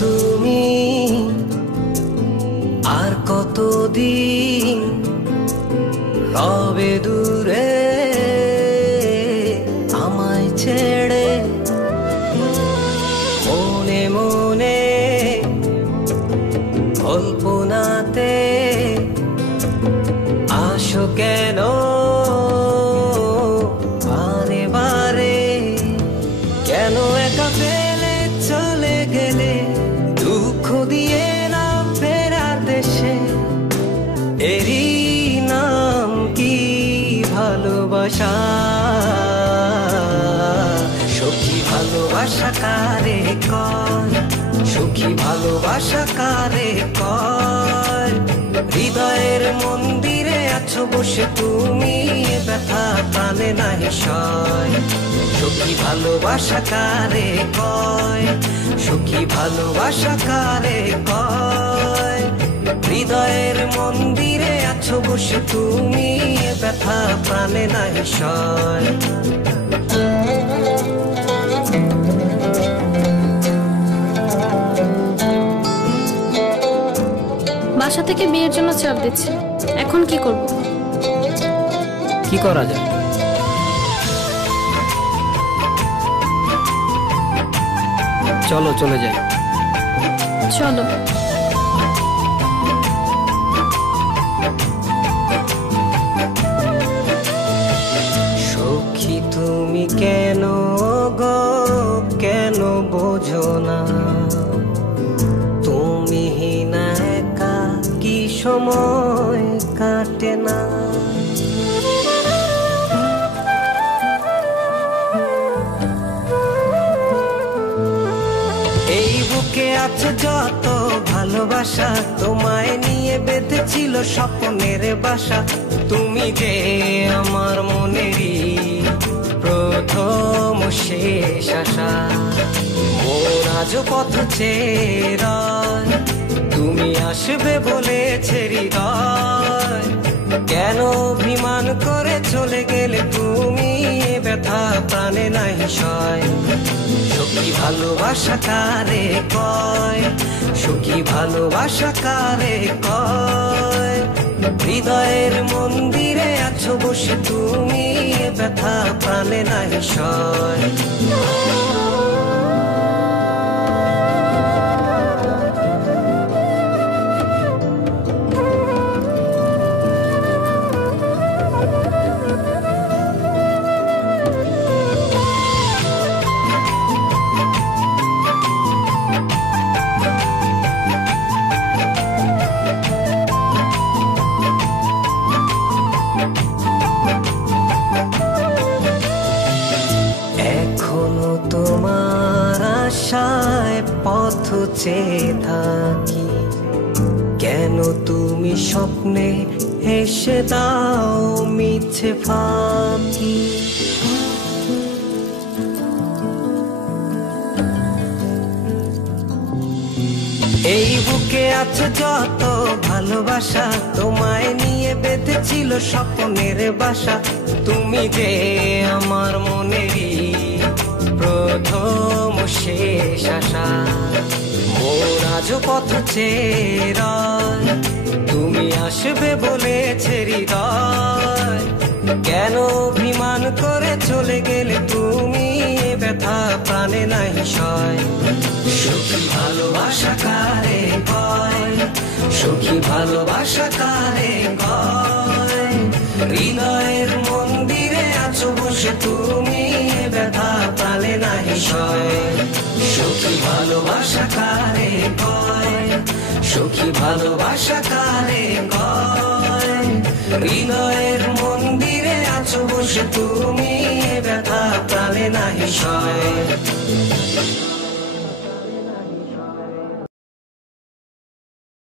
তুমি আর কতদিন রবে দূরে আমায় ছেড়ে, মনে মনে কল্পনাতে আসো কেন বারে বারে, কেন একা ফেলে চলে গেলে দুঃখ দিয়ে না ফেরার দেশে, এরই নাম কি ভালোবাসা? সখী ভালোবাসা কারে কয়, সখী ভালোবাসা কারে কয়? হৃদয়ের মন্দিরে আছো বসে তুমি, ব্যথা প্রাণে নাহি সয়। সখী ভালোবাসা কারে কয়, সখী ভালোবাসা কারে কয়? হৃদয়ের মন্দিরে আছো বসে তুমি, ব্যথা প্রাণে নাহি সয়। বাসা থেকে বিয়ের জন্য চাপ দিচ্ছে, এখন কি করব? কি করা যায়? চলো চলে যাই। চলো। সখী তুমি কেন গো, কেন বোঝো না? তুমি না একা কি সময় কাটে না? এই বুকে আছে যত ভালোবাসা, তোমায় নিয়ে বেঁধেছিল স্বপ্নের বাসা। তুমি যে আমার মনেরই প্রথম শেষ আশা, মন আজও পথ চেয়ে, তুমি আসবে বলেছে হৃদয়। কেন অভিমান করে চলে গেলে তুমি, ব্যথা প্রাণে নাহি সয়। সখী ভালোবাসা কারে কয়, সখী ভালোবাসা কারে কয়? হৃদয়ের মন্দিরে আছো বসে তুমি, ব্যথা প্রাণে নাহি সয়। এখনো তোমার আশায় পথ চেয়ে থাকি, কেন তুমি স্বপ্নে এসে দাও মিছে ফাঁকি? এই বুকে আছে যত ভালোবাসা, তোমায় নিয়ে বেঁধেছিল স্বপ্নের বাসা। তুমি যে আমার মনেরই প্রথম শেষ আশা, মন আজও পথ চেয়ে, তুমি আসবে বলেছে হৃদয়। কেন অভিমান করে চলে গেলে তুমি, ব্যথা প্রাণে নাহি সয়। সখী ভালোবাসা কারে কয়, সখী ভালোবাসা কারে কয়? হৃদয়ের মন্দিরে আছো বসে তুমি, ব্যথা প্রাণে নাহি সয়। সখী ভালোবাসা কারে কয়, সখী ভালোবাসা কারে কয়। হৃদয়ের মন্দিরে আছো বসে তুমি, এ ব্যথা প্রাণে নাহি সয়।